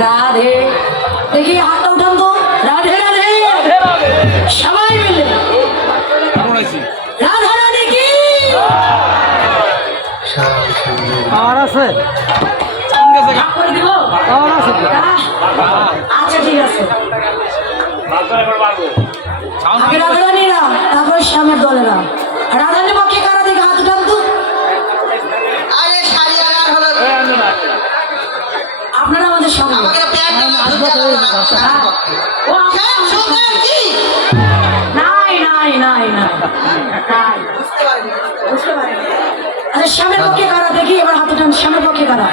রাধে দেখি হাতটা উঠান তো রাধে রাধে সবাই মিলে রাধা রাধে কি আর আছে করে দিব আচ্ছা ঠিক আছে আগে রাধারানীরা তারপরে শ্যামের দলেরা রাধারানীর পক্ষে কারা দেখে হাত উঠান তো আপনারা আমাদের সঙ্গে নাই নাই নাই নাই আচ্ছা শ্যামের পক্ষে কারা দেখি এবার হাত উঠান শ্যামের পক্ষে কারা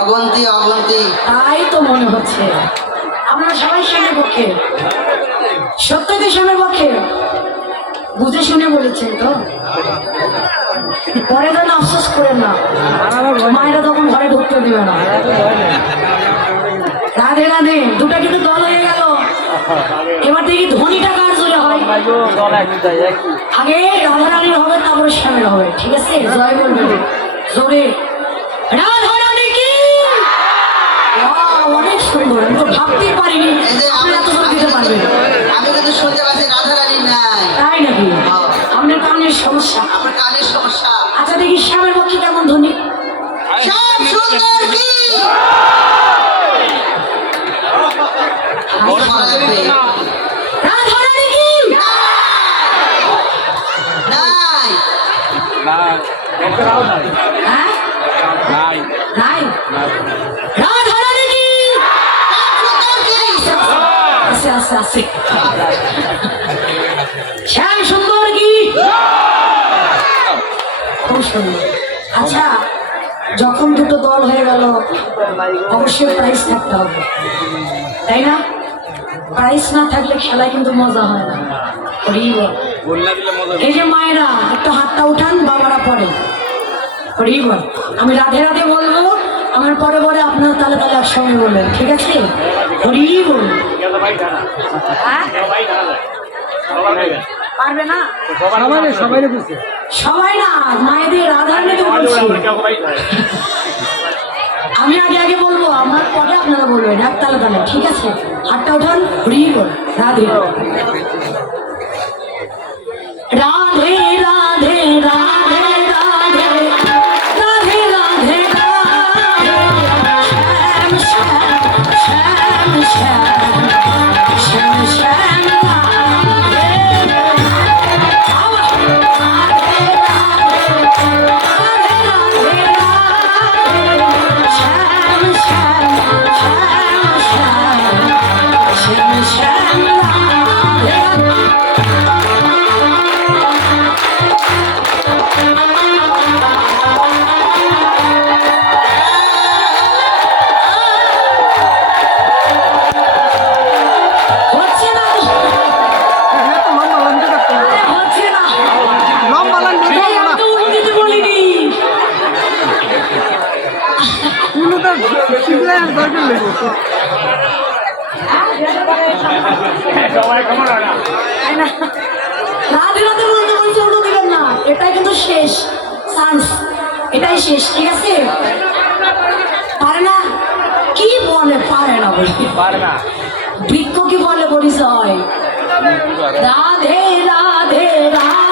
অগন্তি অগন্তি তাই তো মনে হচ্ছে আপনারা সবাই শ্যামের পক্ষে সত্যি শ্যামের পক্ষে বুঝে শুনে বলেছেন তো পরে যেন আফসোস করেন না মায়েরা তখন ঘরে ঢুকতে দেবে না রাধে রাধে দুটা কিন্তু দল হয়ে গেল এবার দেখি ধনীটা কার জোরে হয় আগে রাধা রানীর হবে তারপরে শ্যামের হবে ঠিক আছে জয় বলবে জোরে রাধা রানী কি অনেক সুন্দর আমি তো ভাবতেই পারিনি আপনি এত জোরে দিতে পারবেন আমি কিন্তু শুনতে পাচ্ছি রাধা রানী নাই তাই নাকি আপনার কানের সমস্যা আমার কানের সমস্যা আচ্ছা দেখি শ্যামের পক্ষে কেমন ধনী শ্যাম সুন্দর কি রাধা রানী কি নাই হ্যাঁ নাই রাধা রানী কি আছে আছে আছে শ্যাম সুন্দর কি খুব সুন্দর আচ্ছা যখন দুটো দল হয়ে গেল অবশ্যই প্রাইজ থাকতে হবে তাই না প্রাইজ না থাকলে খেলায় কিন্তু মজা হয় না এই যে মায়েরা একটু হাতটা উঠান বাবারা পরে হরিবল আমি রাধে রাধে বলবো আমার পরে পরে আপনার তালে তালে একসঙ্গে বলবেন ঠিক আছে হরিবল পারবে না সবাই না মায়েদের রাধা রাধে বলছি আমি আগে আগে বলবো আমার পরে আপনারা বলবেন এক তালে তালে ঠিক আছে হাতটা উঠান হরিবল রাধে রাধে রাধে রাধে রাধে রাধে বলতে বলছে ওটা দিবেন না এটাই কিন্তু শেষ চান্স এটাই শেষ ঠিক আছে পারে না কি বলে পারে না বলতে পারে না বৃক্ষ কি বলে পরিচয় রাধে রাধে রাধে